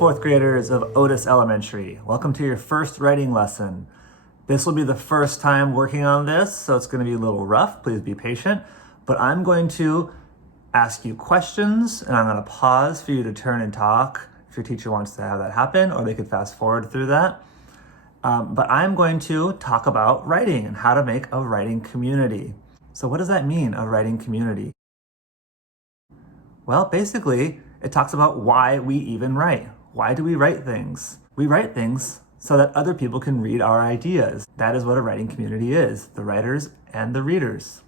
fourth graders of Otis Elementary. Welcome to your first writing lesson. This will be the first time working on this, so it's going to be a little rough. Please be patient. But I'm going to ask you questions, and I'm going to pause for you to turn and talk if your teacher wants to have that happen, or they could fast forward through that. But I'm going to talk about writing and how to make a writing community. So what does that mean, a writing community? Well, basically, it talks about why we even write. Why do we write things? We write things so that other people can read our ideas. That is what a writing community is, the writers and the readers.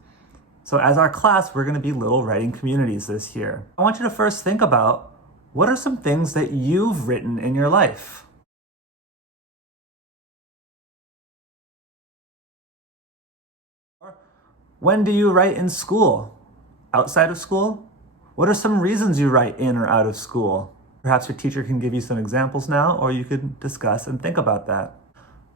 So as our class, we're going to be little writing communities this year. I want you to first think about what are some things that you've written in your life? When do you write in school? Outside of school? What are some reasons you write in or out of school? Perhaps your teacher can give you some examples now, or you could discuss and think about that.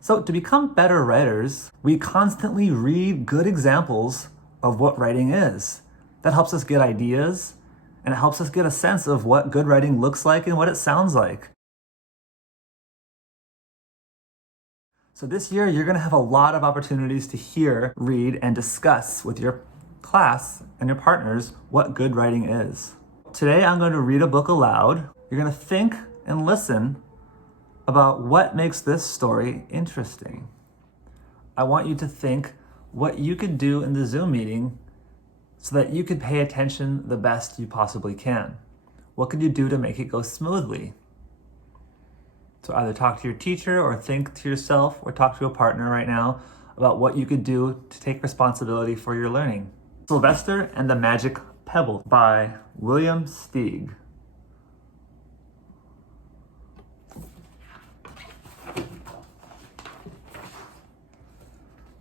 So to become better writers, we constantly read good examples of what writing is. That helps us get ideas, and it helps us get a sense of what good writing looks like and what it sounds like. So this year, you're going to have a lot of opportunities to hear, read, and discuss with your class and your partners what good writing is. Today, I'm going to read a book aloud. You're going to think and listen about what makes this story interesting. I want you to think what you could do in the Zoom meeting so that you could pay attention the best you possibly can. What could you do to make it go smoothly? So either talk to your teacher or think to yourself or talk to a partner right now about what you could do to take responsibility for your learning. Sylvester and the Magic Pebble by William Steig.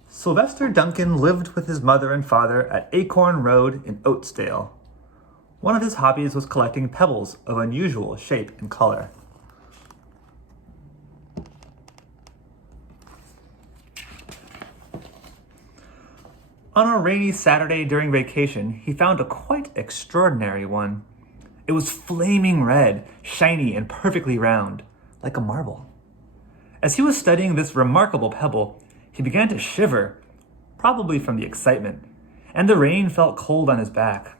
Sylvester Duncan lived with his mother and father at Acorn Road in Oatsdale. One of his hobbies was collecting pebbles of unusual shape and color. On a rainy Saturday during vacation, he found a quite extraordinary one. It was flaming red, shiny, and perfectly round, like a marble. As he was studying this remarkable pebble, he began to shiver, probably from the excitement, and the rain felt cold on his back.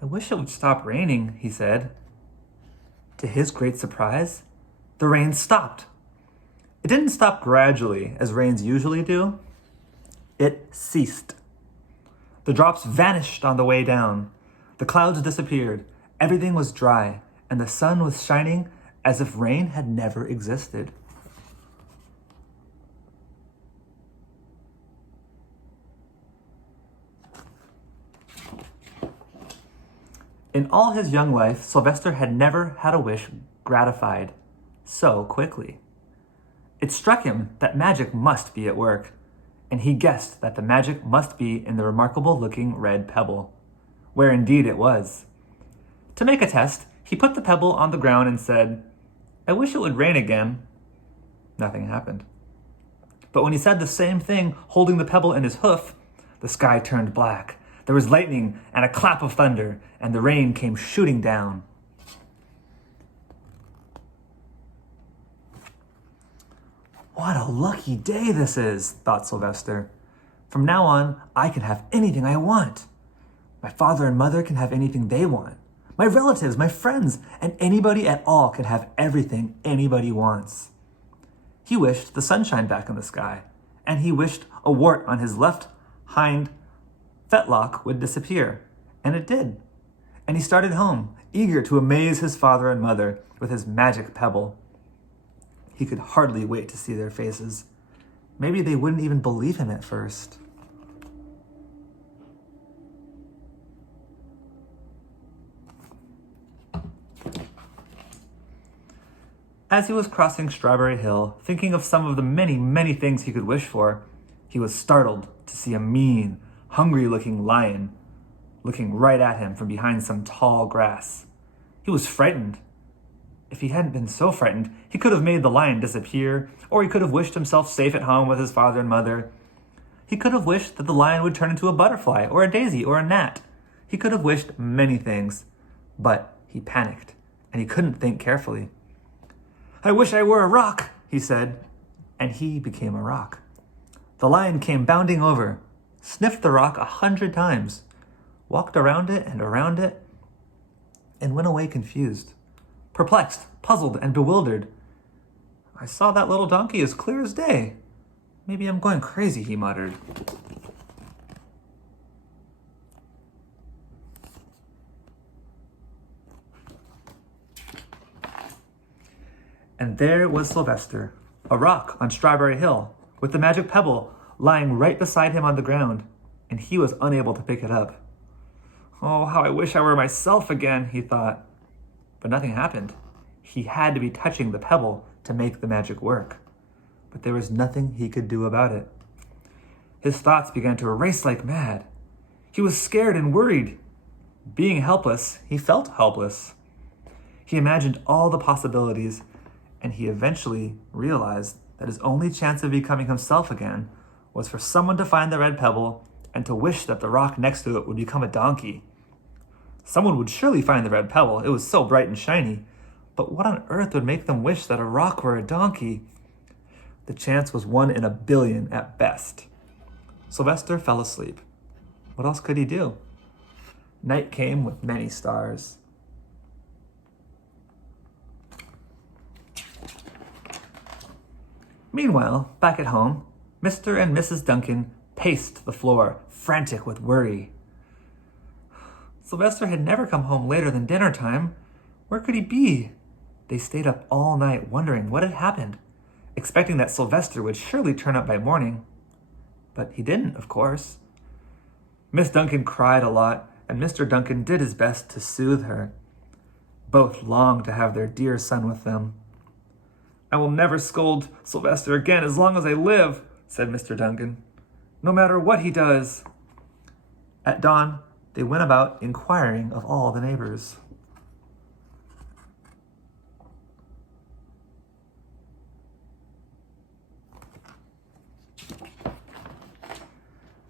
"I wish it would stop raining," he said. To his great surprise, the rain stopped. It didn't stop gradually, as rains usually do. It ceased. The drops vanished on the way down. The clouds disappeared. Everything was dry, and the sun was shining as if rain had never existed. In all his young life, Sylvester had never had a wish gratified so quickly. It struck him that magic must be at work, and he guessed that the magic must be in the remarkable-looking red pebble, where indeed it was. To make a test, he put the pebble on the ground and said, "I wish it would rain again." Nothing happened. But when he said the same thing, holding the pebble in his hoof, the sky turned black. There was lightning and a clap of thunder, and the rain came shooting down. "What a lucky day this is," thought Sylvester. "From now on, I can have anything I want. My father and mother can have anything they want. My relatives, my friends, and anybody at all can have everything anybody wants." He wished the sunshine back in the sky, and he wished a wart on his left hind fetlock would disappear, and it did. And he started home, eager to amaze his father and mother with his magic pebble. He could hardly wait to see their faces. Maybe they wouldn't even believe him at first. As he was crossing Strawberry Hill, thinking of some of the many, many things he could wish for, he was startled to see a mean, hungry-looking lion looking right at him from behind some tall grass. He was frightened. If he hadn't been so frightened, he could have made the lion disappear, or he could have wished himself safe at home with his father and mother. He could have wished that the lion would turn into a butterfly, or a daisy, or a gnat. He could have wished many things, but he panicked, and he couldn't think carefully. I wish I were a rock, he said, and he became a rock. The lion came bounding over, sniffed the rock 100 times, walked around it, and went away confused, perplexed, puzzled, and bewildered. I saw that little donkey as clear as day. Maybe I'm going crazy, he muttered. And there was Sylvester, a rock on Strawberry Hill, with the magic pebble lying right beside him on the ground, and he was unable to pick it up. Oh, how I wish I were myself again, he thought. But nothing happened. He had to be touching the pebble to make the magic work. But there was nothing he could do about it. His thoughts began to race like mad. He was scared and worried. Being helpless, he felt helpless. He imagined all the possibilities, and he eventually realized that his only chance of becoming himself again was for someone to find the red pebble and to wish that the rock next to it would become a donkey. Someone would surely find the red pebble. It was so bright and shiny. But what on earth would make them wish that a rock were a donkey? The chance was 1 in a billion at best. Sylvester fell asleep. What else could he do? Night came with many stars. Meanwhile, back at home, Mr. and Mrs. Duncan paced the floor, frantic with worry. Sylvester had never come home later than dinner time. Where could he be? They stayed up all night wondering what had happened, expecting that Sylvester would surely turn up by morning. But he didn't, of course. Miss Duncan cried a lot, and Mr. Duncan did his best to soothe her. Both longed to have their dear son with them. I will never scold Sylvester again as long as I live, said Mr. Duncan, no matter what he does. At dawn, they went about inquiring of all the neighbors.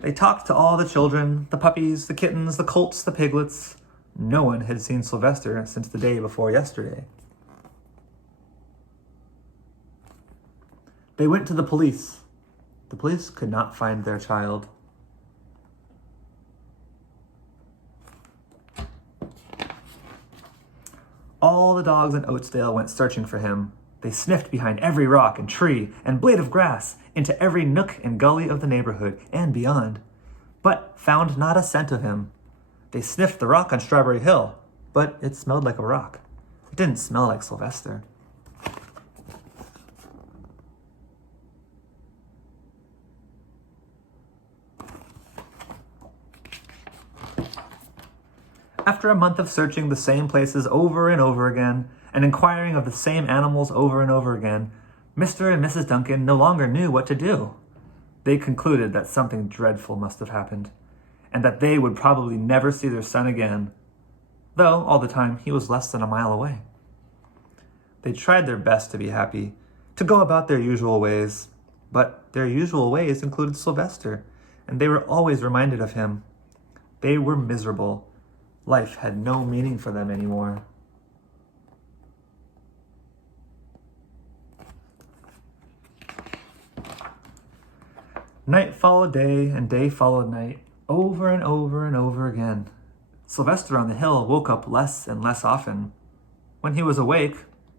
They talked to all the children, the puppies, the kittens, the colts, the piglets. No one had seen Sylvester since the day before yesterday. They went to the police. The police could not find their child. All the dogs in Oatsdale went searching for him. They sniffed behind every rock and tree and blade of grass, into every nook and gully of the neighborhood and beyond, but found not a scent of him. They sniffed the rock on Strawberry Hill, but it smelled like a rock. It didn't smell like Sylvester. After a month of searching the same places over and over again, and inquiring of the same animals over and over again, Mr. and Mrs. Duncan no longer knew what to do. They concluded that something dreadful must have happened, and that they would probably never see their son again, though all the time he was less than a mile away. They tried their best to be happy, to go about their usual ways, but their usual ways included Sylvester, and they were always reminded of him. They were miserable. Life had no meaning for them anymore. Night followed day, and day followed night, over and over and over again. Sylvester on the hill woke up less and less often. When he was awake,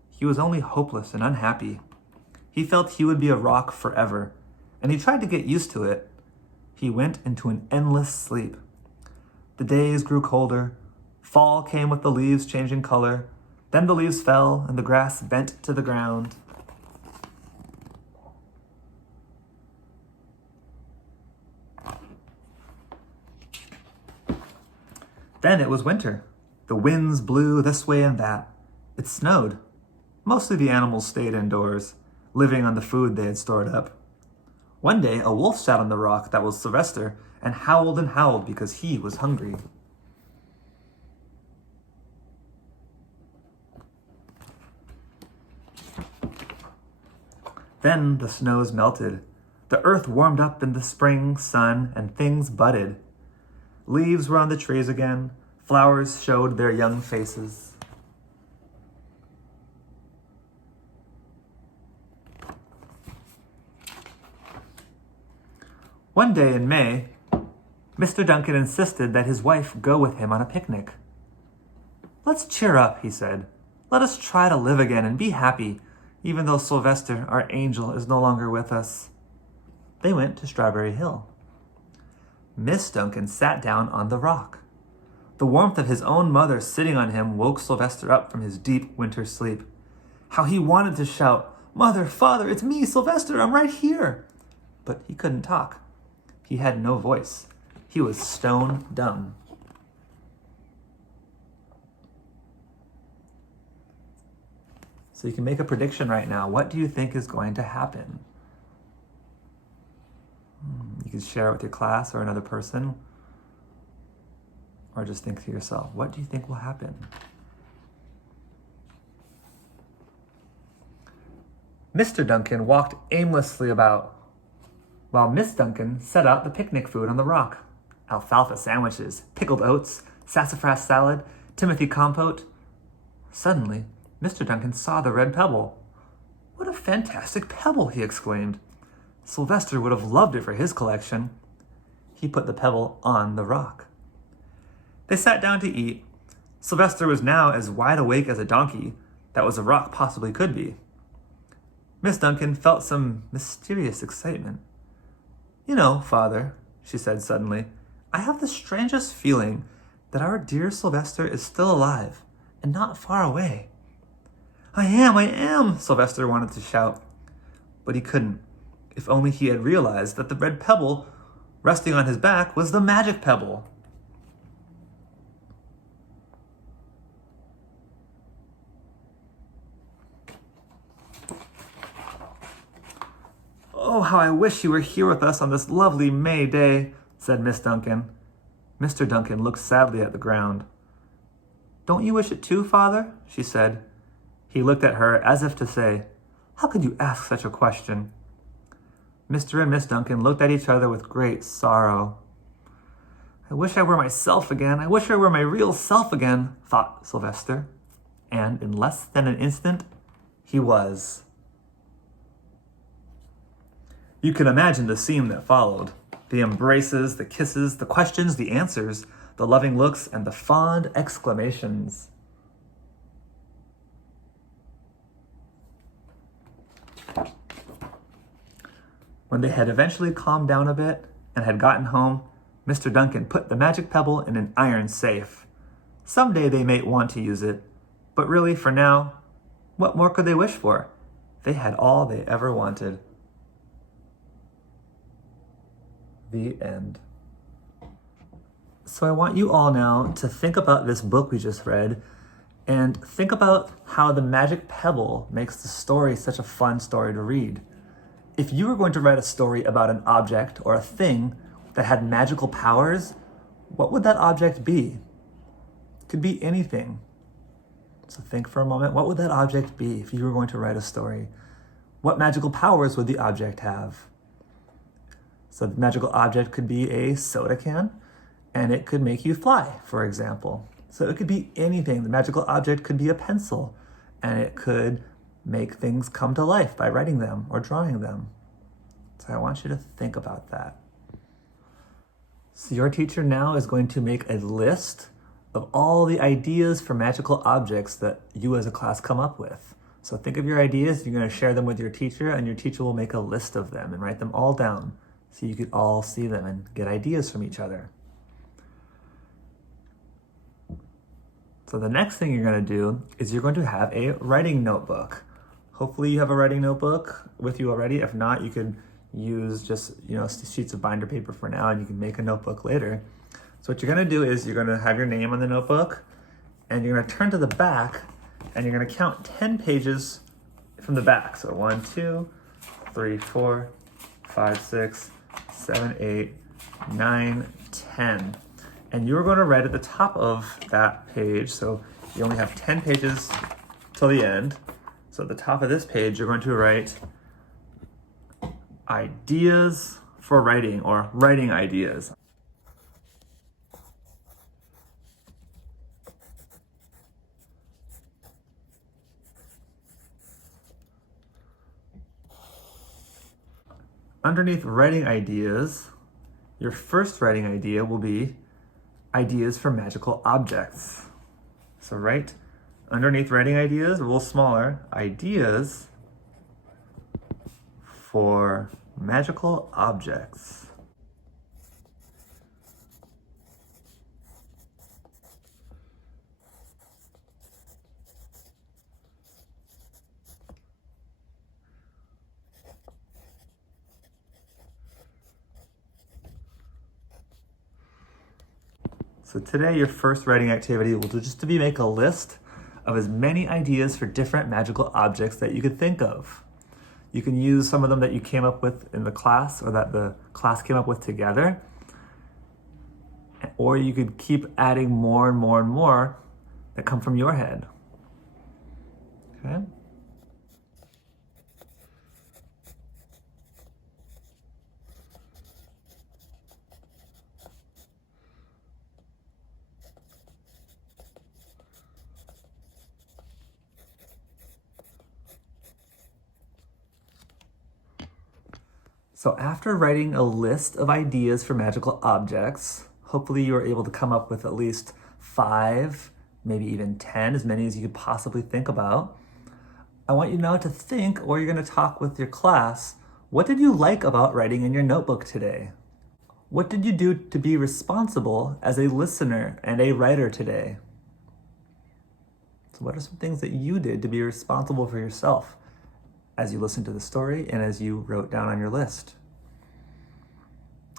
he was only hopeless and unhappy. He felt he would be a rock forever, and he tried to get used to it. He went into an endless sleep. The days grew colder. Fall came with the leaves changing color. Then the leaves fell, and the grass bent to the ground. Then it was winter. The winds blew this way and that. It snowed. Mostly the animals stayed indoors, living on the food they had stored up. One day, a wolf sat on the rock that was Sylvester and howled because he was hungry. Then the snows melted. The earth warmed up in the spring sun and things budded. Leaves were on the trees again. Flowers showed their young faces. One day in May, Mr. Duncan insisted that his wife go with him on a picnic. "Let's cheer up," he said. "Let us try to live again and be happy, even though Sylvester, our angel, is no longer with us." They went to Strawberry Hill. Miss Duncan sat down on the rock. The warmth of his own mother sitting on him woke Sylvester up from his deep winter sleep. How he wanted to shout, "Mother, Father, it's me, Sylvester, I'm right here!" But he couldn't talk. He had no voice. He was stone dumb. So you can make a prediction right now. What do you think is going to happen? You can share it with your class or another person. Or just think to yourself, what do you think will happen? Mr. Duncan walked aimlessly about, while Miss Duncan set out the picnic food on the rock. Alfalfa sandwiches, pickled oats, sassafras salad, Timothy compote. Suddenly, Mr. Duncan saw the red pebble. "What a fantastic pebble!" he exclaimed. Sylvester would have loved it for his collection. He put the pebble on the rock. They sat down to eat. Sylvester was now as wide awake as a donkey. That was a rock possibly could be. Miss Duncan felt some mysterious excitement. "You know, Father," she said suddenly, "I have the strangest feeling that our dear Sylvester is still alive and not far away." I am, Sylvester wanted to shout. But he couldn't. If only he had realized that the red pebble resting on his back was the magic pebble. "Oh, how I wish you were here with us on this lovely May day," said Miss Duncan. Mr. Duncan looked sadly at the ground. "Don't you wish it too, Father?" she said. He looked at her as if to say, "How could you ask such a question?" Mr. and Miss Duncan looked at each other with great sorrow. "I wish I were myself again. I wish I were my real self again," thought Sylvester. And in less than an instant, he was. You can imagine the scene that followed. The embraces, the kisses, the questions, the answers, the loving looks, and the fond exclamations. When they had eventually calmed down a bit and had gotten home, Mr. Duncan put the magic pebble in an iron safe. Someday they might want to use it, but really, for now, what more could they wish for? They had all they ever wanted. The end. So I want you all now to think about this book we just read and think about how the magic pebble makes the story such a fun story to read. If you were going to write a story about an object or a thing that had magical powers, what would that object be? It could be anything. So think for a moment, what would that object be if you were going to write a story? What magical powers would the object have? So the magical object could be a soda can, and it could make you fly, for example. So it could be anything. The magical object could be a pencil, and it could make things come to life by writing them or drawing them. So I want you to think about that. So your teacher now is going to make a list of all the ideas for magical objects that you as a class come up with. So think of your ideas, you're going to share them with your teacher, and your teacher will make a list of them and write them all down so you could all see them and get ideas from each other. So the next thing you're going to do is you're going to have a writing notebook. Hopefully you have a writing notebook with you already. If not, you could use just sheets of binder paper for now, and you can make a notebook later. So what you're going to do is you're going to have your name on the notebook, and you're going to turn to the back, and you're going to count 10 pages from the back. So 1, 2, 3, 4, 5, 6, 7, 8, 9, 10. And you're going to write at the top of that page. So you only have 10 pages till the end. So at the top of this page, you're going to write ideas for writing, or writing ideas. Underneath writing ideas, Your first writing idea will be ideas for magical objects. So write underneath writing ideas, a little smaller, ideas for magical objects. So today your first writing activity will just to be make a list of as many ideas for different magical objects that you could think of. You can use some of them that you came up with in the class or that the class came up with together. Or you could keep adding more and more and more that come from your head. Okay? So after writing a list of ideas for magical objects, hopefully you were able to come up with at least 5, maybe even 10, as many as you could possibly think about. I want you now to think, or you're going to talk with your class, what did you like about writing in your notebook today? What did you do to be responsible as a listener and a writer today? So what are some things that you did to be responsible for yourself as you listened to the story and as you wrote down on your list?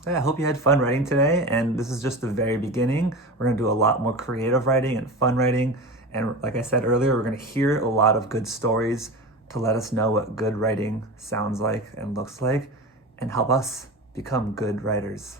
I hope you had fun writing today, and this is just the very beginning. We're going to do a lot more creative writing and fun writing, and like I said earlier, we're going to hear a lot of good stories to let us know what good writing sounds like and looks like, and help us become good writers.